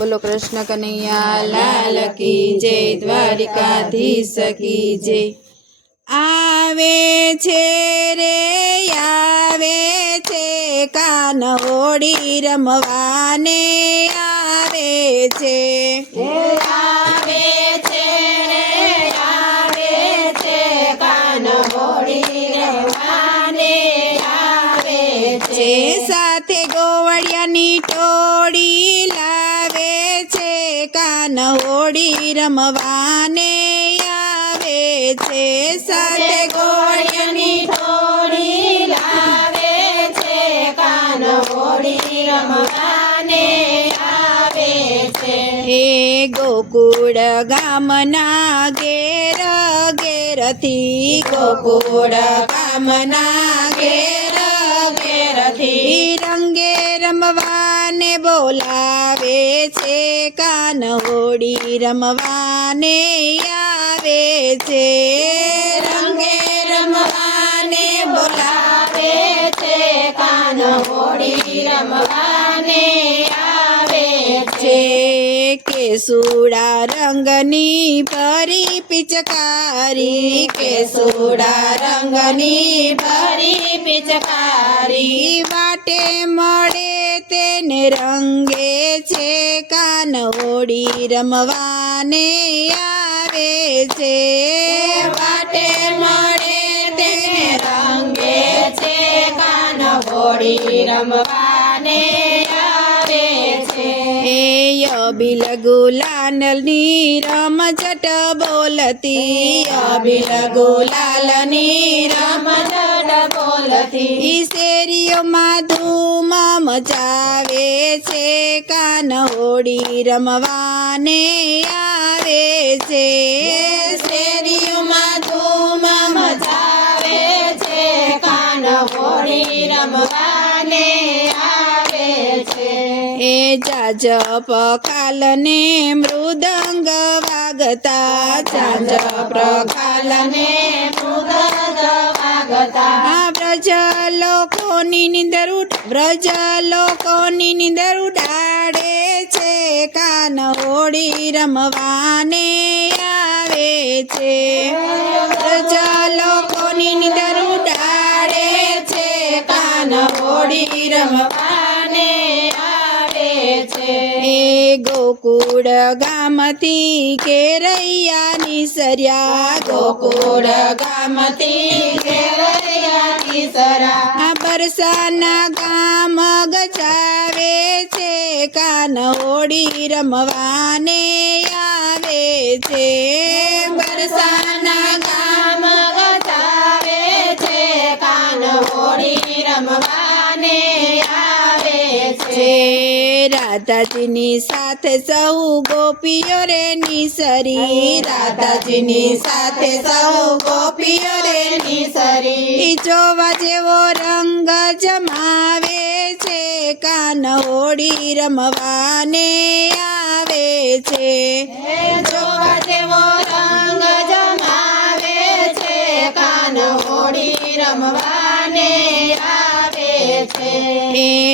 बोलो कृष्ण कन्हैया लाल की जय, द्वारिकाधीश की जय। आवे छे रे आवे छे कान होड़ी रमवाने आवे छे। आवे छे रे आवे छे कान होड़ी रमवाने आवे छे। साथे गोवड़ियानी टोड़ी लावे छे कान होड़ी रमवाने आवे छे। साथे गोवड़ियानी टोड़ी लावे छे कान होड़ी रमवाने आवे छे। हे गोकुळ गामना घेर घेरथी, गोकुळ गामना घेर घेरथी रंगे रमवाने बोलावे छे कान होड़ी रमवाने आवे छे। रंगे रमवाने बोलावे छे कान होड़ी रमवाने आवे छे। केसुड़ा रंगनी भरी पिचकारी, केसुड़ा रंगनी भरी पिचकारी वाटे मळे तेने रंगे छे कान होड़ी रमवाने आवे छे। वाटे मळे तेने रंगे छे कान होड़ी रमवाने आवे छे। अबील गुलालनी रमझट बोलती, अबील गुलालनी रमझट बोलती शेरियो मां धूम मचावे छे कान होड़ी रमवाने आवे छे। शेरियो मां धूम मचावे छे कान होड़ी रमवाने आवे छे। जाज पखालने मृदंग वागता, जाज प्रखालने मृदंग वागता ब्रज लोकोनी निंदर उडाड़े छे कान होड़ी रमवाने आवे छे। ब्रज लोकोनी निंदर उडाड़े छे कान होड़ी रमवाने आवे छे। गोकुळ गामथी केरैया निसर्या, गोकुळ गामथी केरैया निसर्या बरसाना गाम गजावे छे कान होड़ी रमवाने आवे छे। बरसाना गाम गजावे छे कान होड़ी रमवाने आवे छे। राधाजीनी साथे सौ गोपीओ रे निसरी, राधाजीनी साथे सौ गोपीओ रे निसरी जोवा जेवो रंग जमावे छे कान होड़ी रमवाने आवे छे। जोवा जेवो रंग जमावे छे कान होड़ी रमवाने आवे छे।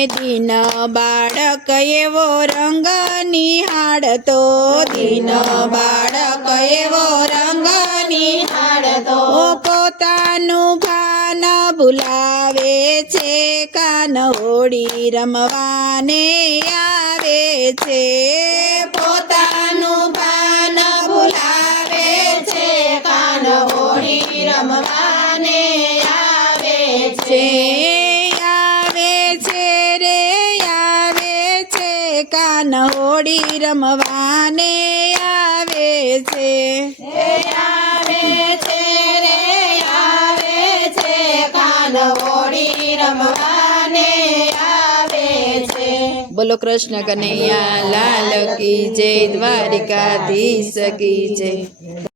दीन बाळक एवो रंग निहाळतो, दीन बाळक एवो रंग निहाळतो पोतानु भान भुलावे छे कान होड़ी रमवाने आवे छे। पोतानु भान भुलावे छे कान होड़ी रमवाने आवे छे। कान होड़ी रमवाने आवे छे। आवे छे रे आवे छे कान होड़ी रमवाने आवे छे। बोलो कृष्ण कन्हैया लाल की जय, द्वारिकाधीश की जय।